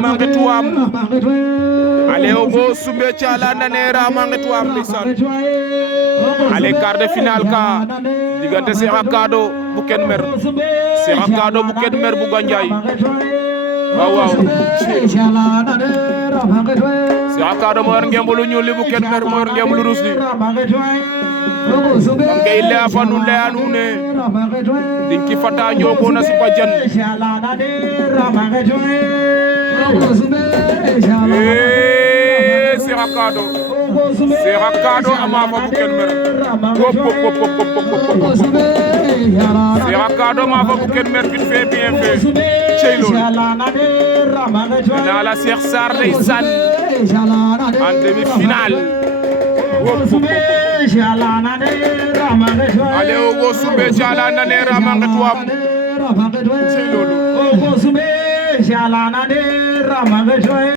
Mangetuam ale ogo sumbe chala nanera mangetuam lisan ale quart de finale ka digante Cheikh Akado bu Ken Mer Cheikh Akado bu Ken Mer bu Gandiaye waaw Cheikh Akado mo yor ngembu lu ñuul li bu Ken Mer mo yor ngembu lu ruus li ngay le afanu le anu ne dinki fata njogo na si bajan Cheikh Akado ama fa bu Ken Mer Cheikh Akado ma fa bu Ken Mer vite fait bien fait cey loolu na la Cheikh Sarr ndeysaan en demi-finale ale ogo sumbe jala nane ramangetuam cey loolu